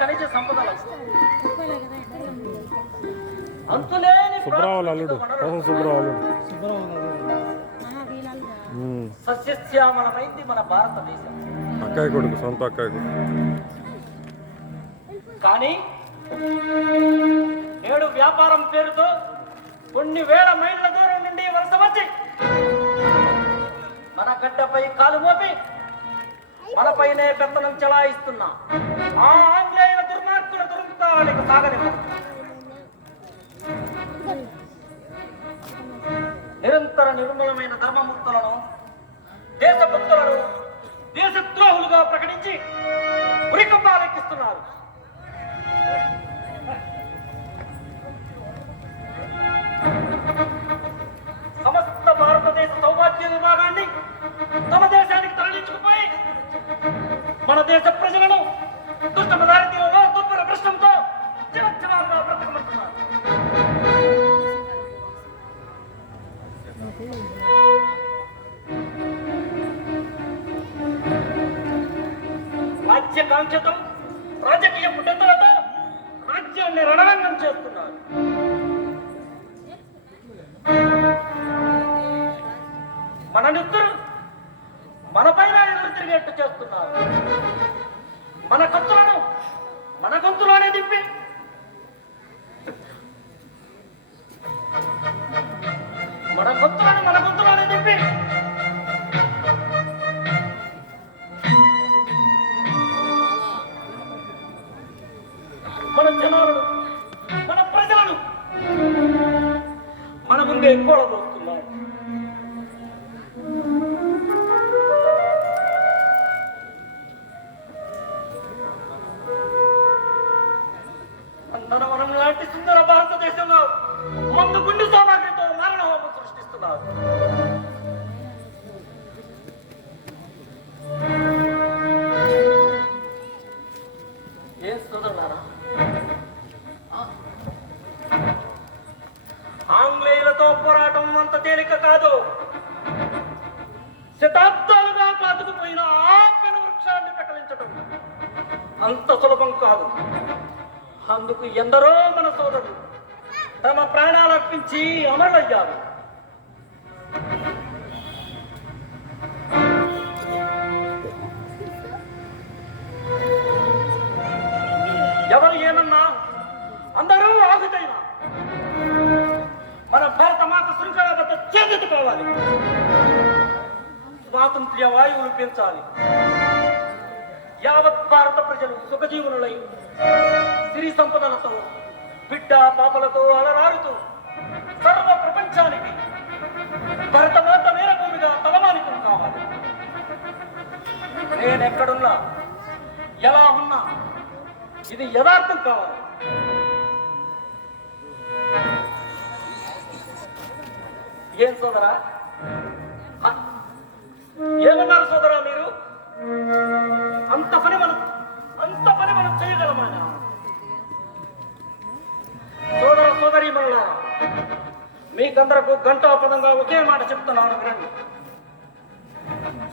ఖనిజ సంపదలు అంతులేని అల్లుడు. కోసం. సస్యశ్యామలమైంది మన భారతదేశం అక్కాయి కొడుకు సొంత అక్కాయి కొడుకు కానీ నేడు వ్యాపారం పేరుతో కొన్ని వేల మైళ్ళ దూరం నుండి వలస వచ్చి మన గడ్డపై కాలు మోపి మనపైనే పెత్తనం చెలాయిస్తున్నా ఆ నిరంతర నిర్మూలమైన ధర్మముక్తులను దేశభక్తులను దేశద్రోహులుగా ప్రకటించి ఉరికంబాలెక్కిస్తున్నారు రాజ్యకాంక్షతో రాజకీయ పుట్టెత్తులతో రాజ్యాన్ని రణరంగం చేస్తున్నారు. మన నిద్దురు మన పైన ఎదురు తిరిగేట్టు చేస్తున్నారు. మన కత్తుల మన ముందే కూడబోస్తున్నారు నందనవనం లాంటి సుందర భారతదేశంలో మందు గుండు సామాగ్రితో మరణ హోమం సృష్టిస్తున్నారు. తేలిక కాదు. శతాబ్దాలుగా పాతుకుపోయిన ఆ పెను వృక్షాన్ని ప్రకటించడం అంత సులభం కాదు. అందుకు ఎందరో మన సోదరులు తమ ప్రాణాలు అర్పించి అమరులయ్యారు. ఎవరు ఏమన్నా చేదెత్తుకోవాలి స్వాతంత్ర్య వాయువులు పెంచాలి. యావత్ భారత ప్రజలు సుఖజీవునులై సిరి సంపదలతో బిడ్డ పాపలతో అలరారుతూ సర్వ ప్రపంచానికి భరతమాత భూమిగా కలమానికలు కావాలి. నేనెక్కడున్నా? ఎలా ఉన్నా? ఇది యథార్థం కావాలి. ఏం సోదరా? ఏమన్నారు సోదరా మీరు? అంత పని మనం అంత పని మనం చేయగలమా? సోదర సోదరి మళ్ళ మీకందరకు గంటోపదంగా ఒకే మాట చెప్తున్నాను వినండి.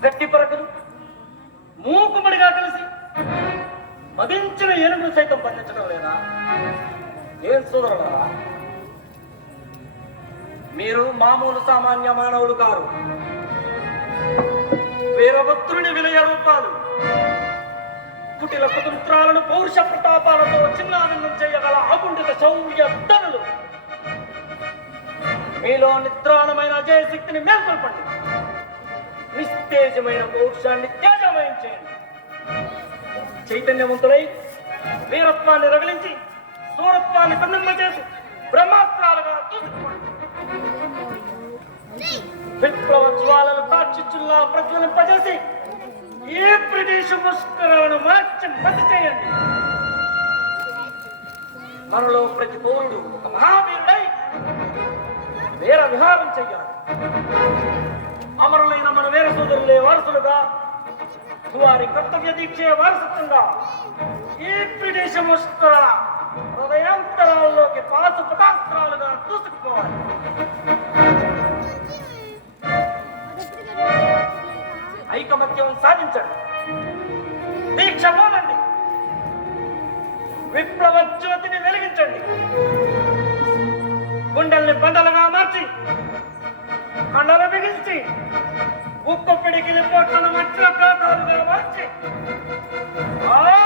గట్టి పరకలు మూకుమడిగా కలిసి మదించిన ఏనుగులు సైతం బంధించడం లేదా? ఏం సోదరులారా? మీరు మామూలు సామాన్య మానవులు కారు. వీరభద్రుని వినయ రూపాలు. కుటిల కుతంత్రాలను పౌరుష ప్రతాపాలతో చిన్నాభిన్నం చేయగల ఆగుండిత శౌర్య ధనులు. మీలో నిద్రాణమైన అజయ శక్తిని మేల్కొల్పండి. నిస్తేజమైన పౌరుషాన్ని తేజమయం చేయండి. చైతన్యవంతులై వీరత్వాన్ని రగిలించి సూరత్వాన్ని సన్నిమ్మ చేసి బ్రహ్మాస్త్రాలుగా దూసుకుపోండి. విప్లవ జ్వాలలు కాక్షిచుల్లా ప్రజ్వలింపజేసి ఈ బ్రిటిష్ ముష్కరాలను మార్చి మతి చేయండి. మనలో ప్రతి పౌరుడు ఒక మహావీరుడై వీర విహారం చెయ్యాలి. అమరులైన మన వీర సోదరులే వారసులుగా వారి కర్తవ్య దీక్షే వారసత్వంగా ఈ బ్రిటిష్ ముష్కర హృదయాంతరాల్లోకి పాసు పటాస్త్రాలుగా దూసుకుపోవాలి. ఐకమత్యం సాధించండి. దీక్ష పోలండి విప్లవ జ్యోతిని వెలిగించండి. గుండెల్ని బండలుగా మార్చి కండలు బిగించి ఉక్కు పిడికిలి మట్టిలో మార్చి ఆ